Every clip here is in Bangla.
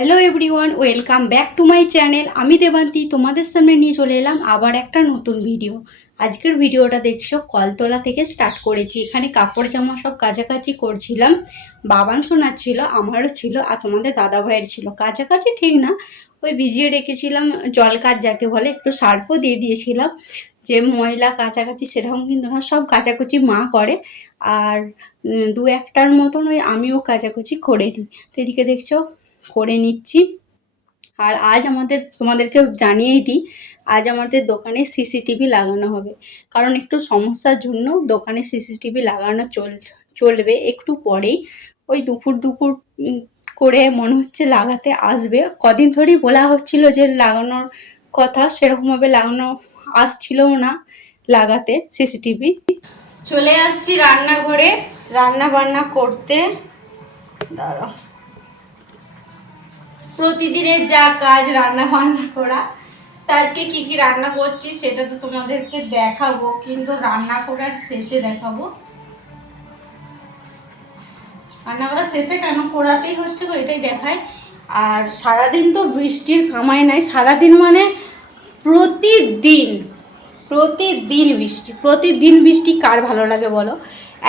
Hello everyone welcome back to my channel আমি দেবান্তি, তোমাদের সামনে নিয়ে চলে এলাম আবার একটা নতুন ভিডিও আজকের ভিডিওটা দেখছ, কলতলা থেকে স্টার্ট করেছি। এখানে কাপড় জামা সব কাছাকাছি করছিলাম। বাবান সোনার ছিল, আমারও ছিল, আর তোমাদের দাদা ভাইয়ের ছিল। কাছাকাছি ঠিক না, ওই ভিজিয়ে রেখেছিলাম জল কাজ যাকে বলে, একটু সার্ফও দিয়ে দিয়েছিলাম। যে ময়লা কাছাকাছি সেরকম কিন্তু না, সব কাচাকুচি মা করে। আর দু একটার মতন ওই আমিও কাচাকুচি করে দিই। তো এদিকে দেখছ করে নিচ্ছি। আর আজ আমাদের তোমাদেরকে জানিয়েই দিই, আজ আমাদের দোকানে সিসিটিভি লাগানো হবে। কারণ একটু সমস্যার জন্য দোকানে সিসিটিভি লাগানো চল, চলবে একটু পরেই। ওই দুপুর দুপুর করে মনে হচ্ছে লাগাতে আসবে। কদিন ধরেই বলা হচ্ছিল যে লাগানোর কথা, সেরকমভাবে লাগানো আসছিলও না লাগাতে সিসিটিভি। চলে আসছি রান্নাঘরে। রান্না বান্না করতে। দাঁড়াও। প্রতিদিনের যা কাজ রান্না বান্না করা তাকে কি কি রান্না করছি সেটা তো তোমাদেরকে দেখাবো, কিন্তু রান্না করার শেষে দেখাবো। রান্না করার শেষে কেন করাতেই হচ্ছে এটাই দেখায় আর সারাদিন তো বৃষ্টির কামাই নাই, সারাদিন মানে প্রতিদিন প্রতিদিন বৃষ্টি প্রতিদিন বৃষ্টি কার ভালো লাগে বলো?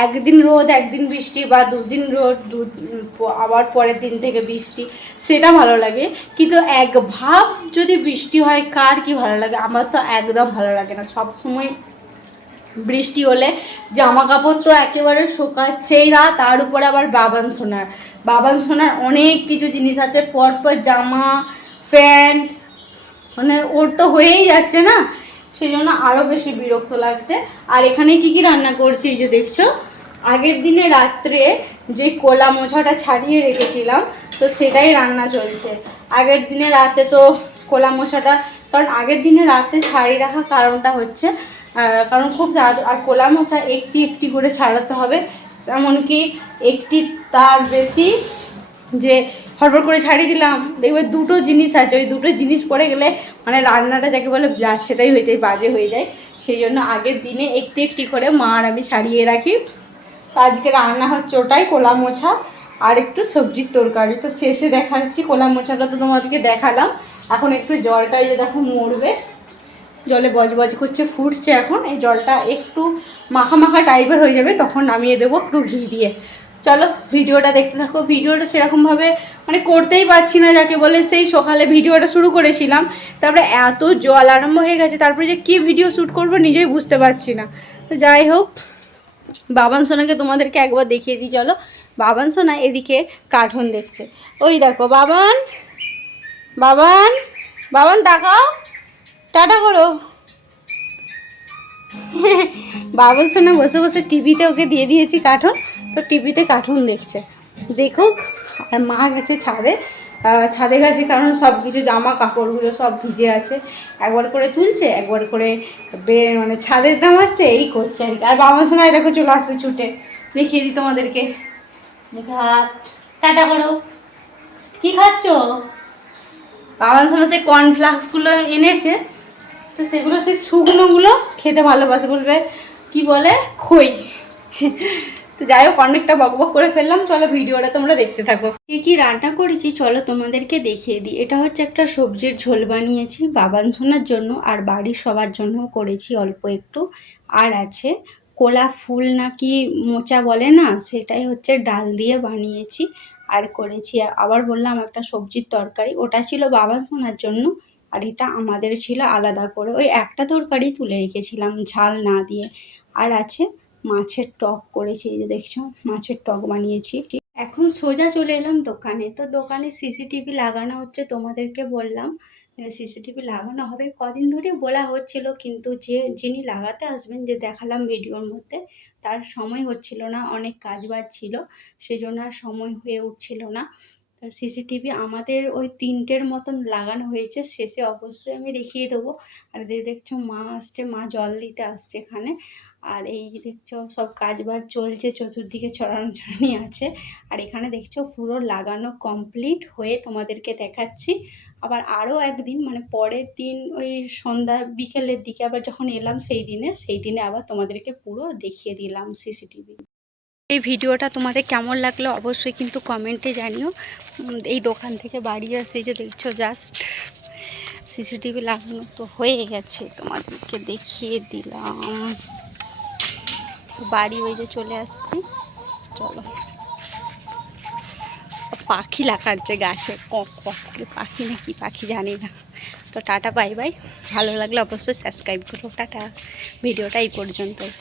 একদিন রোদ, একদিন বৃষ্টি বা দুদিন রোদ, দু, আবার পরের দিন থেকে বৃষ্টি, সেটা ভালো লাগে। কিন্তু এক ভাব যদি বৃষ্টি হয়, কার কি ভালো লাগে? আমার তো একদম ভালো লাগে না। সব সময় বৃষ্টি হলে জামা কাপড় তো একেবারে শোকাচ্ছেই না, তার উপরে আবার বাবান সোনার। বাবান সোনার অনেক কিছু জিনিস আছে, পরপর জামা, প্যান্ট মানে ওর তো হয়েই যাচ্ছে না। সেই জন্য আরও বেশি বিরক্ত লাগছে। আর এখানে কি কি রান্না করছি এই যে দেখছ? আগের দিনে রাত্রে যে কোলা মোছাটা ছাড়িয়ে রেখেছিলাম, তো সেটাই রান্না চলছে। আগের দিনে রাতে তো কোলা মোছাটা, কারণ আগের দিনে রাতে ছাড়িয়ে রাখা কারণটা হচ্ছে কারণ খুব আর কোলা মোছা একটি একটি করে ছাড়াতে হবে। এমনকি একটি তার বেশি যে হড়বড় করে ছাড়িয়ে দিলাম। দেখবে দুটো জিনিস আছে, ওই দুটো জিনিস পড়ে গেলে মানে রান্নাটা যাকে বলে যাচ্ছেটাই হয়ে যায়, বাজে হয়ে যায়। সেই জন্য আগের দিনে একটি একটি করে মা আর আমি ছাড়িয়ে রাখি। তো আজকে রান্না হচ্ছে ওটাই, কোলা মোছা আর একটু সবজির তরকারি। তো শেষে দেখাচ্ছি, কোলা মোছাটা তো তোমাদেরকে দেখালাম। এখন একটু জলটাই যে দেখো মরবে। জলে বজবজ করছে, ফুটছে এখন। এই জলটা একটু মাখা মাখা টাইপের হয়ে যাবে, তখন নামিয়ে দেবো একটু ঘি দিয়ে। চলো ভিডিওটা দেখতে থাকো। ভিডিওটা সেরকমভাবে মানে করতেই পারছি না যাকে বলে সেই সকালে ভিডিওটা শুরু করেছিলাম। তারপরে এত জল আরম্ভ হয়ে গেছে, তারপরে যে কী ভিডিও শ্যুট করব নিজেই বুঝতে পারছি না। তো যাই হোক, বাবান সোনাকে তোমাদেরকে একবার দেখিয়ে দিই, চলো। বাবান সোনা এদিকে কার্টুন দেখছে। ওই দেখো, বাবান বাবান বাবান তাকাও টাটা করো। বাবুর সোনা বসে বসে টিভিতে ওকে দিয়ে দিয়েছি কার্টুন। টিভিতে কার্টুন দেখছে। দেখুক আর মা গেছে ছাদে। ছাদে গেছে কারণ সব কিছু জামা কাপড়গুলো সব ভিজে আছে। একবার করে তুলছে, একবার করে বে- মানে ছাদে নামাচ্ছে, এই করছে আর কি। আর বাবার সময় দেখো, চলে আসছে ছুটে। দেখিয়ে দিই তোমাদেরকে। হাত, টাটা করো। কি খাচ্ছ? বাবার সময় সে কর্নফ্লাক্সগুলো এনেছে। তো সেগুলো, সেই শুকনোগুলো খেতে ভালোবাসে বলবে, কি বলে? খই। তো যাই হোক, অনেকটা বক বক করে ফেললাম। চলো ভিডিওটা তোমরা দেখতে থাকো। কি কি রান্না করেছি চলো তোমাদেরকে দেখিয়ে দিই। এটা হচ্ছে একটা সবজির ঝোল বানিয়েছি বাবান সোনার জন্য, আর বাড়ির সবার জন্যও করেছি অল্প একটু। আর আছে কোলা ফুল নাকি মোচা বলে না, সেটাই হচ্ছে ডাল দিয়ে বানিয়েছি আর করেছি। আবার বললাম একটা সবজির তরকারি, ওটা ছিল বাবান সোনার জন্য, আর এটা আমাদের ছিল আলাদা করে। ওই একটা তরকারি তুলে রেখেছিলাম ঝাল না দিয়ে। আর আছে মাছের টক করেছি যে দেখছ, মাছের টক বানিয়েছি। এখন সোজা চলে এলাম দোকানে। তো দোকানে সিসিটিভি লাগানো হচ্ছে, তোমাদেরকে বললাম। সিসিটিভি লাগানো হবে। কদিন ধরে বলা হচ্ছিল, কিন্তু যে, যিনি লাগাতে আসবেন, যে দেখালাম ভিডিওর মধ্যে, তার সময় হচ্ছিল না, অনেক কাজ বাজ ছিল সেই জন্য আর সময় হয়ে উঠছিল না। তো সিসিটিভি আমাদের ওই তিনটের মতন লাগানো হয়েছে। শেষে অবশ্যই আমি দেখিয়ে দেবো। আর দেখছ মা আসছে, মা জল দিতে আসছে এখানে। আর এই যে দেখছ সব কাজ বাজ চলছে, চতুর্দিকে ছড়ানো ছড়ানি আছে। আর এখানে দেখছ পুরো লাগানো কমপ্লিট হয়ে তোমাদেরকে দেখাচ্ছি। আবার আরও একদিন মানে পরের দিন ওই সন্ধ্যা বিকেলের দিকে আবার যখন এলাম সেই দিনে সেই দিনে আবার তোমাদেরকে পুরো দেখিয়ে দিলাম সিসিটিভি। এই ভিডিওটা তোমাদের কেমন লাগল অবশ্যই কিন্তু কমেন্টে জানিও। এই দোকান থেকে বাড়ি আসে যে দেখছ জাস্ট সিসিটিভি লাগানো তো হয়ে গেছে, তোমাদেরকে দেখিয়ে দিলাম। বাড়ি ওই যে চলে আসছি, চলো। পাখি লাগাচ্ছে গাছে কক পাখি না কি পাখি জানি না। তো টাটা বাই বাই ভালো লাগলে অবশ্যই সাবস্ক্রাইব করো। টাটা। ভিডিওটা এই পর্যন্তই।